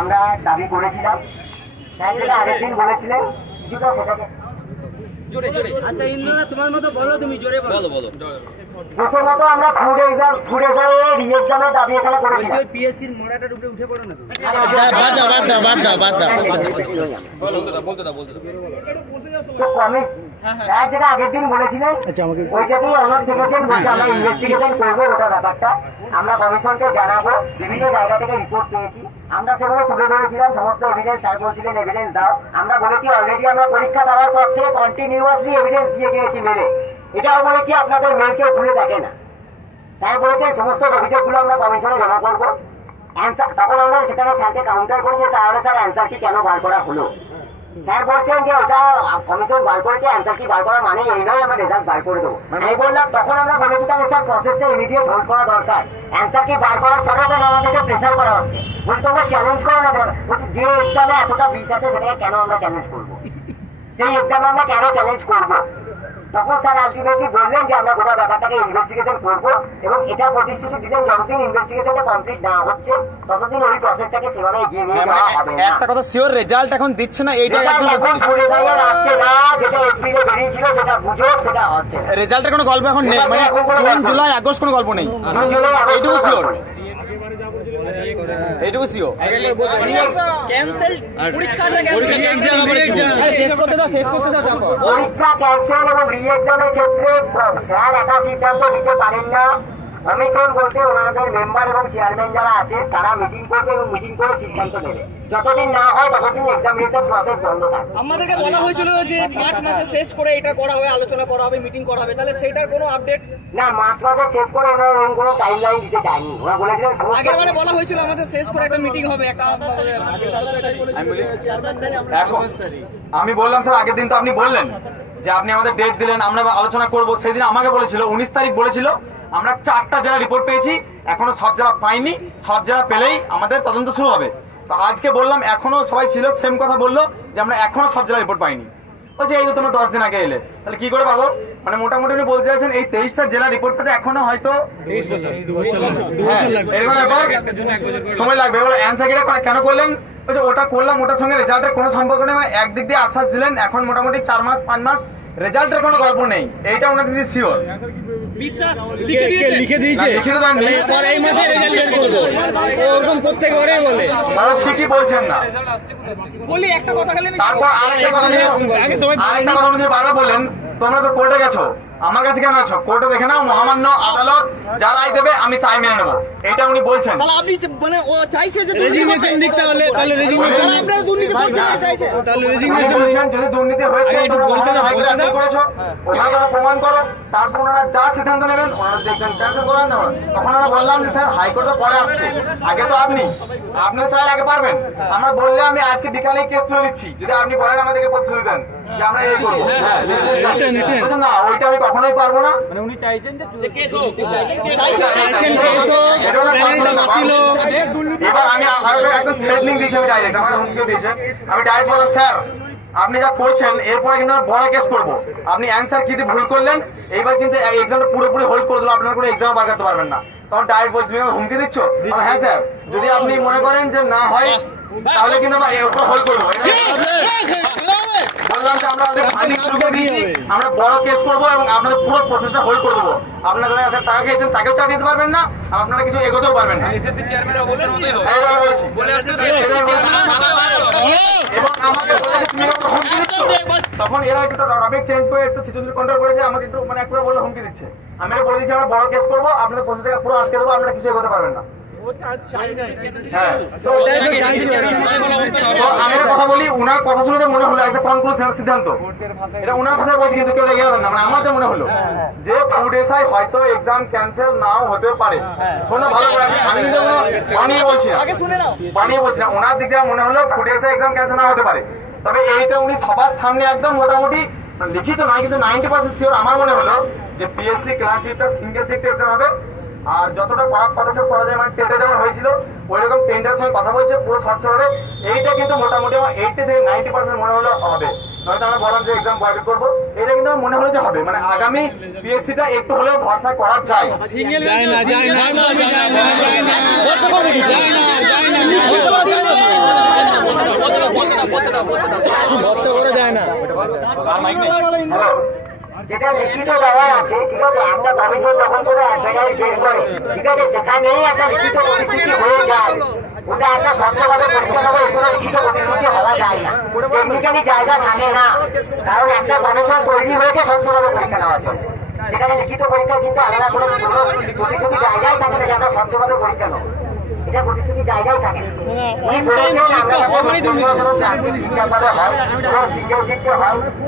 আমরা দাবি করেছিলাম। স্যার যেটা আগের দিন বলেছিলেন কিছুটা সেটাকে জোরে জোরে। আচ্ছা ইন্দ্রনাথ তোমার মতো বলো, তুমি জোরে বলো। বলো। প্রথমত আমরা ফুড এক্সামে রি-এক্সামের দাবি এখানে করেছিলাম। পিএসসির মোড়াটার উপরে উঠে পড়ো না তুমি। বাদ দাও। তো স্যার যেটা আগের দিন বলেছিলেন ওইটাতেই অনর থেকেছেন, বলতে আমরা ইনভেস্টিগেশন করবো ওটা ব্যাপারটা, আমরা কমিশনকে জানাবো। বিভিন্ন জায়গা থেকে রিপোর্ট পেয়েছি, আমরা সেভাবে তুলে ধরেছিলাম সমস্ত এভিডেন্স। স্যার বলছিলেন এভিডেন্স দাও, আমরা বলেছি অলরেডি আমরা পরীক্ষা দেওয়ার পর থেকে কন্টিনিউয়াসলি এভিডেন্স দিয়ে গিয়েছি মেলে। এটাও বলেছি আপনাদের মেলকে খুলে দেখে না। স্যার বলেছেন সমস্ত অভিযোগগুলো আমরা কমিশনে জমা করবো। অ্যান্সার তখন আমরা সেখানে স্যারকে কাউন্টার করি যে স্যার অ্যান্সার কি কেন বার করা হলো। স্যার বলছেন যে ওটা কমিশন বার করেছে, অ্যান্সার কি বার করা মানে এই নয় আমরা রেজাল্ট বার করে দেবো। আমি বললাম তখন আমরা বলেছি তাহলে স্যার প্রসেসটা ইমিডিয়েট হোল্ড করা দরকার। অ্যান্সার কি বার করার পরেও কেন আমাদেরকে প্রেসার করা হচ্ছে? বলছি তোমরা চ্যালেঞ্জ করো না। বলছি যে এক্সামে এতটা বিষ আছে সেটাকে কেন আমরা চ্যালেঞ্জ করবো? সেই এক্সামে আমরা কেন চ্যালেঞ্জ করবো? তখন স্যার আলটিমেটলি বললেন যে আমরা গোটা ব্যাপারটাকে ইনভেস্টিগেশন করবো এবং এটা প্রতিশ্রুতি দিচ্ছেন যতদিন ইনভেস্টিগেশনটা কমপ্লিট না হচ্ছে ততদিন ওই প্রসেসটাকে সেভাবে এগিয়ে নিয়ে যাওয়া হবে না। একটা কথা শিওর, রেজাল্ট এখন দিচ্ছে না, এইটা একদম আসছে না। যেটা এপ্রিলে বেরিয়েছিল সেটা গুজব, সেটা হচ্ছে না। রেজাল্টের কোনো গল্প এখন নেই, মানে জুন জুলাই আগস্ট কোনো গল্প নেই, এইটুকু শিওর। এইটুকু শিওর ক্যান্সেল, পরীক্ষাটা ক্যান্সেল, শেষ করতে দাও। পরীক্ষা ক্যান্সেল এবং রি-এক্সামের ক্ষেত্রে স্যার একা সিদ্ধান্ত নিতে পারেন না। কমিশন বলতে ওনাদের মেম্বার এবং চেয়ারম্যান যারা আছে তারা মিটিং করবে এবং মিটিং করে সিদ্ধান্ত নেবে। যতদিন না হয় ততদিন এক্সামিনেশন প্রসেস বন্ধ থাকবে। আমাদেরকে বলা হয়েছিল যে মার্চ মাসে শেষ করে এটা করা হবে, আলোচনা করা হবে, মিটিং করা হবে, তাহলে সেটার কোনো আপডেট না। মার্চ মাসে শেষ করে ওনারা এরকম কোনো টাইমলাইন দিতে চায়নি। ওরা বলেছিলেন আগেরবারে বলা হয়েছিল আমাদের শেষ করে একটা মিটিং হবে, একটা আমি বললাম স্যার আগের দিন তো আপনি বললেন যে আপনি আমাদের ডেট দিলেন, আমরা আলোচনা করব। সেই দিন আমাকে বলেছিল 19 তারিখ বলেছিল। আমরা 4টা জেলা রিপোর্ট পেয়েছি, এখনো সব জেলা পাইনি। সব জেলা পেলেই আমাদের তদন্ত শুরু হবে। তো আজকে বললাম এখনো সবাই ছিল, সেম কথা বললো যে আমরা এখনো সব জেলা রিপোর্ট পাইনি। বলছে এই তো তোমরা 10 দিন আগে এলে, তাহলে কি করে পাবো? মানে মোটামুটি উনি বলতে চাইছেন এই 23টা জেলা রিপোর্ট পেতে এখনো হয়তো এরকম ব্যাপার সময় লাগবে। বলে অ্যান্সার কেন করলেন? বলছে ওটা করলাম, ওটার সঙ্গে রেজাল্টের কোনো সম্পর্ক নেই। মানে একদিক দিয়ে আশ্বাস দিলেন, এখন মোটামুটি 4 মাস 5 মাস রেজাল্টের কোনো গল্প নেই, এইটা ওনাদের দিয়ে শিওর। বিশ্বাস লিখে দিয়েছে, লিখিত দাম নেই। এই মাসে রেজাল্ট করব এরকম প্রত্যেকবারে বলে, তারা ঠিকই বলছেন না। বলি একটা কথা খালি, তারপর আরেকটা কথা নিয়ে বারবার বলেন তোমরা তো কোর্টে গেছো, আমার কাছে কেন আছো? কোর্টে দেখে নাও, মহামান্য আদালত যা রায় দেবে আমি তাই মেনে নেবো, এটা উনি বলছেন। তাহলে আপনি মানে ও চাইছে যে রেজিগনেশন দিতে, তাহলে রেজিগনেশন আপনারা দুর্নীতি করছেন চাইছে, তাহলে রেজিগনেশন বলছেন যদি দুর্নীতি হয়েছে একটু বলতে করেছো ওনারা প্রমাণ করো, তারপর ওনারা যা সিদ্ধান্ত নেবেন ওনারা দেখবেন ক্যান্সেল করেন না। তখন আমরা বললাম যে স্যার হাইকোর্টে পরে আসছে, আগে তো আপনিও চাইলে আগে পারবেন। আমরা বললে আমি আজকে বিকালে কেস তুলে দিচ্ছি, যদি আপনি বলেন আমাদেরকে প্রতিশ্রুতি দেন যে আমরা এই করবো। না, ওইটা আমি কখনোই পারবো না। মানে উনি চাইছেন যে কেস হোক, এবার আমি একদম থ্রেটনিং দিয়েছি, আমি ডাইরেক্ট আমার হুমকি দিয়েছে। আমি ডাইরেক্ট বললাম স্যার আপনি যা করছেন এরপরে কিন্তু আমরা বড় কেস করবো। আপনি অ্যান্সার কি ভুল করলেন, এইবার কিন্তু এক্সামটা পুরোপুরি হোল্ড করে দিল, আপনার কোনো এক্সাম বার করতে পারবেন না। তখন ডাইরেক্ট বলছি হুমকি দিচ্ছ? হ্যাঁ স্যার, যদি আপনি মনে করেন যে না হয় তাহলে কিন্তু আমরা এর উপর হোল্ড করবো। বললাম যে আমরা ফাইলিং শুরু করে দিয়েছি, আমরা বড় কেস করবো এবং আপনাদের পুরো প্রসেসটা হোল্ড করে দেবো। আপনারা যারা কাছে টাকা খেয়েছেন তাকেও চা দিতে পারবেন না, আর আপনারা কিছু এগোতেও পারবেন না। এবং আমাকে তখন এরা একটু টপিক চেঞ্জ করে একটু সিচুয়েশন কন্ট্রোল করেছে, আমাকে একটু মানে একবার বলে হুমকি দিচ্ছে। আমি এটা বলে দিচ্ছি আমরা বড় কেস করবো, আপনাদের প্রসেসটাকে পুরো আটকে দেবো, আপনারা কিছু এগোতে পারবেন না। আমি একটা কথা বলি, উনার কথা শুনে মনে হলো একটা কনক্লুশন সিদ্ধান্ত, এটা উনার কথা বলছি, কিন্তু কেউ রেগে যাবেন না। মানে আমার যা মনে হলো যে ফুড এসআই হয়তো এক্সাম ক্যান্সেল নাও হতে পারে। শোনো ভালো করে, আমি কিন্তু বানিয়ে বলছি না, ওনার দিক থেকে মনে হলো ফুড এসআই এক্সাম ক্যান্সেল না হতে পারে। তবে এইটা উনি সবার সামনে একদম মোটামুটি লিখিত নয় কিন্তু 90% শিওর আমার মনে হলো যে পিএসসি ক্লাস শিফটটা সিঙ্গেল শিফট এক্সাম হবে। আর যতটা কড়া পদক্ষেপ করা যায়, মানে টেন্ডার যেমন হয়েছিল ওই রকম টেন্ডারের সঙ্গে কথা বলছে, পুরো স্বচ্ছ হবে। এইটা কিন্তু মোটামুটি আমার 80 থেকে 90% মনে হলো হবে। নয়তো আমরা বললাম যে এক্সাম বয়কট করবো, এটা কিন্তু আমার মনে হলো যে হবে। মানে আগামী পিএসসিটা একটু হলেও ভরসা করা যায়। সিঙ্গেল করে দেয় না যেটা লিখিত দেওয়ার আছে, ঠিক আছে, একটা কমিশন যখন করে অ্যাডভার্টাইজ বের করে, ঠিক আছে, সেখানেই একটা লিখিত পরিস্থিতি হয়ে যায়। ওটা একটা স্বচ্ছভাবে পরীক্ষা দেবো, এগুলো লিখিত পরিস্থিতি হওয়া যায় না, টেকনিক্যালি জায়গা থাকে না, কারণ একটা কমিশন তৈরি হয়েছে স্বচ্ছভাবে পরীক্ষা নেওয়ার জন্য। সেখানে লিখিত পরীক্ষা কিন্তু আলাদা করে প্রতিশ্রুতি জায়গায় থাকে না যে আমরা স্বচ্ছভাবে পরীক্ষা নেবো, এটা প্রতিশ্রুতি জায়গায় থাকে না। উনি বলেছেন আমরা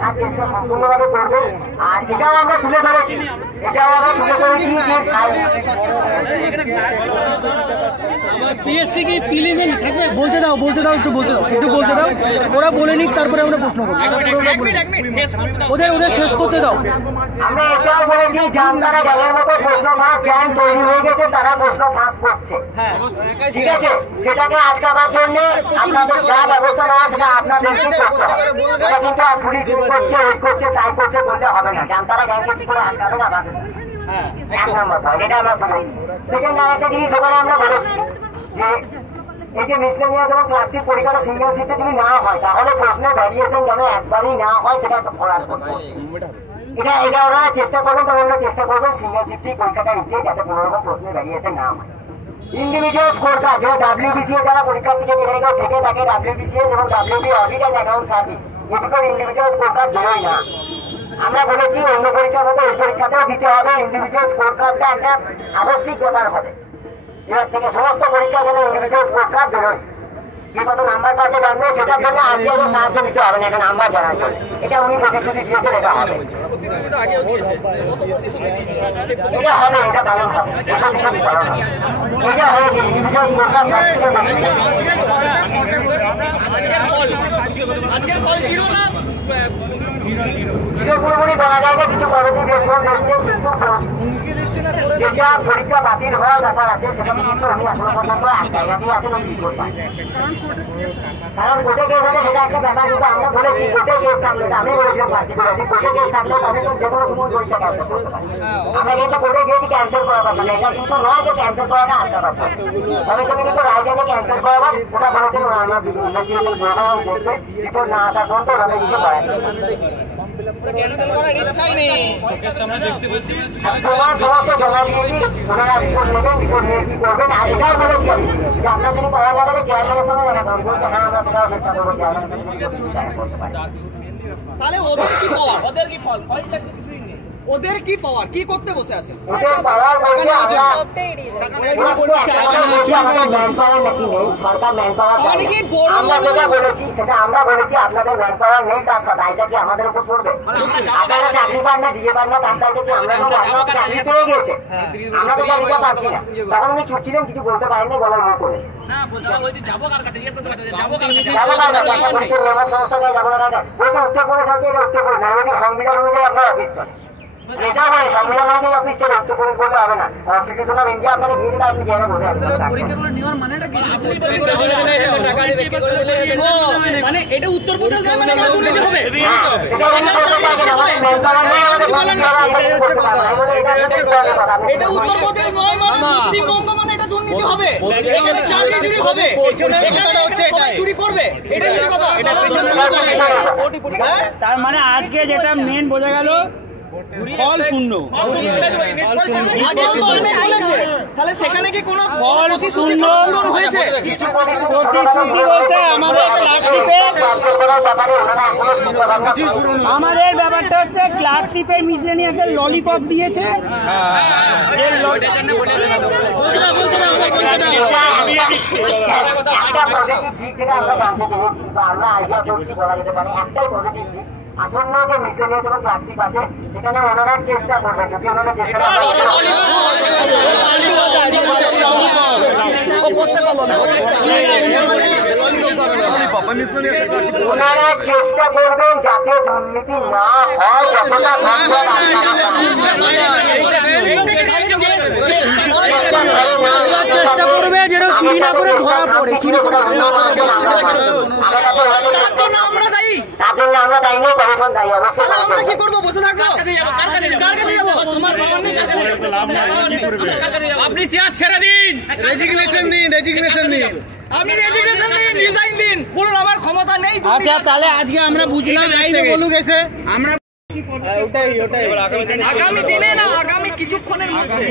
তার চেষ্টা সম্পূর্ণভাবে করবেন। আর এটাও আমরা তুলে ধরেছি যে পিএসসি কি প্রিলিমিনারি থাকবে? বলতে দাও একটু বলতে দাও ওরা বলে নিক, তারপরে আমরা প্রশ্ন করবো। ওদের শেষ করতে দাও। আমরা এটাও বলেছি জামতারা গ্যাংয়ের মতো প্রশ্ন ফাঁস গ্যাং তৈরি হয়ে গেছে, তারা প্রশ্ন ফাঁস করছে, ঠিক আছে, সেটাকে আটকাবার জন্য আপনাদের যা ব্যবস্থা নেওয়া সেটা আপনাদেরকে করতে হবে। এটা কিন্তু পুলিশ করছে, ওই করছে, তাই করছে বললে হবে না। জামতারা গ্যাংকে কি করে আটকাবে না বাধা? এক নম্বর পয়েন্ট, এটা আমরা শুনেছি। সেকেন্ড আরেকটা জিনিস ওখানে আমরা বলেছি যে এই যে মিসলেনিয়াস এবং ক্লাসিক পরীক্ষাটা সিঙ্গেল শিফটে যদি না হয়, তাহলে প্রশ্নের ভ্যারিয়েশন যেন একবারই না হয় সেটা করার করতে হবে। এটা ওরা চেষ্টা করবেন, তবে আমরা চেষ্টা করবেন সিঙ্গেল শিফটেই পরীক্ষাটা নিতে, যাতে কোনো রকম প্রশ্নের ভ্যারিয়েশন না হয়। ইন্ডিভিজুয়াল স্কোর কার্ড, যেটা WBCS যারা পরীক্ষার্থীকে যেখানে কেউ থেকে থাকে, WBCS এবং WB audit and account service, এটুকুর ইন্ডিভিজুয়াল স্কোর কার্ড বেরোয় না। আমরা বলেছি অন্য পরীক্ষার মতো এই পরীক্ষাতেও দিতে হবে, ইন্ডিভিজুয়াল স্কোর কার্ডটা একটা আবশ্যিক ব্যাপার হবে। এবার থেকে সমস্ত পরীক্ষার জন্য ইন্ডিভিজুয়াল স্কোর কার্ড বেরোয়, যে কত নাম্বার পাচ্ছে জানবে, সেটার জন্য আজকে সাহায্য নিতে হবে না, একটা নাম্বার জানার জন্য। এটা উনি প্রতিশ্রুতি দিয়েছে, এটা হবে, এটা হবে, এটা পালন হবে, এটা সবই পালন হবে। এটা হয়েছে ইন্ডিভিজুয়াল স্কোর কার্ড আজকের ফল জিরো না পুরোপুরি বলা যায় না, কিছু পজিটিভ রেসপন্স এসছে, কিন্তু যেটা পরীক্ষা বাতিল হওয়ার ব্যাপার আছে সেটা কিন্তু উনি এখনো পর্যন্ত জায়গাতেই আছেন, ওই রিপোর্ট পায়। কারণ কোর্টে কেস আছে সেটা একটা ব্যাপার, কিন্তু আমরা বলেছি কোর্টে কেস থাকলে, আমি বলেছিলাম পার্টিকুলারলি কোর্টে কেস থাকলে কমিশন যে কোনো সময় পরীক্ষা ক্যান্সেল করতে পারে। আমরা কিন্তু কোর্টে গিয়েছি ক্যান্সেল করা পারবো না, এটা কিন্তু নয় যে ক্যান্সেল করাটা আটকা পারবো। কমিশনে কিন্তু রাইট আছে ক্যান্সেল করাবো, ওটা বলেছেন আমরা ইনভেস্টিগেশন করবো, দেখবে রিপোর্ট না আসার পর্যন্ত ওখানে কিছু করা ক্যান্সেল করার ইচ্ছাই নেই। প্রমাণ সমস্ত জমা দিয়েছি, ওনারা রিপোর্ট নেবেন, রিপোর্ট নিয়ে কি করবেন। আর এটাও বলেছি যে আপনার যদি পাওয়া গেলে চেয়ারম্যানের সঙ্গে দেখা করবো, হ্যাঁ আমরা সেটাও চেষ্টা করবো চেয়ারম্যানের সঙ্গে দেখা করতে পারি। তাহলে ওদের কি পাওয়ার? ওদের কি পাওয়ার? কি করতে বসে আছে? ওদের পাওয়ার বলতে আমরা ম্যান পাওয়ার নাকি নেই, সরকার ম্যান পাওয়ার আমরা যেটা বলেছি সেটা আমরা বলেছি আপনাদের ম্যান পাওয়ার নেই, তার দায়টা কি আমাদের উপর পড়বে? আপনারা চাকরি পান না, দিয়ে পান না, তার দায়টা কি আমরা চাকরি পেয়ে গেছে, আমরা তো চাকরিটা পাচ্ছি না। তখন উনি চুপ ছিলেন, কিছু বলতে পারেননি, বলার মুখ করে উত্তরপ্রদেশ আছে, এটা উত্তরপ্রদেশ না, সংবিধান অনুযায়ী আপনার অফিস চলে, এটা হয় সংবিধান অনুযায়ী অফিস চলে, উত্তরপ্রদেশ বললে হবে না। কনস্টিটিউশন অফ ইন্ডিয়া আপনাকে দিয়ে দিলে আপনি জায়গায় বসে আছেন। মানে এটা উত্তরপ্রদেশ নয়, মানে এটা দুর্নীতি হবে। এটা উত্তরপ্রদেশ নয় মানে পশ্চিমবঙ্গ, মানে এটা দুর্নীতি হবে, এখানে চাকরি চুরি হবে, চুরি করবে, এটা হচ্ছে কথা। তার মানে আজকে যেটা মেন বোঝা গেল ফল শূন্য। তাহলে সেখানে কি কোনো ফল শূন্য হয়েছে? প্রতিশ্রুতি বলতে আমাদের ব্যাপারটা হচ্ছে ক্লার্কশিপের মিসলেনিয়াসের ললিপপ দিয়েছে। আসন্ন যে মিসলেনিয়াস এবং ক্লাসিক আছে সেখানে ওনারা চেষ্টা করবেন, যদি ওনারা চেষ্টা ওনারা চেষ্টা করবেন যাতে দুর্নীতি না হয়, যতটা চেষ্টা করবে যেন চুরি না করে ধরা পড়ে। আমরা দায়ী, আমরা দায়ী নেই, কমিশন দায়ী। অবশ্যই আমরা কি করবো? বসে থাকবো? কার কাছে যাবো? তোমার আপনি চেয়ার ছেড়ে দিন, রেজিগনেশন দিন, আপনি রেজিগনেশন দিন, রিজাইন রিজাইন দিন, বলুন আমার ক্ষমতা নেই। আচ্ছা তাহলে আজকে আমরা বুঝলাম বলুক এসে আমরা আগামী দিনে না, আগামী কিছুক্ষণের মধ্যে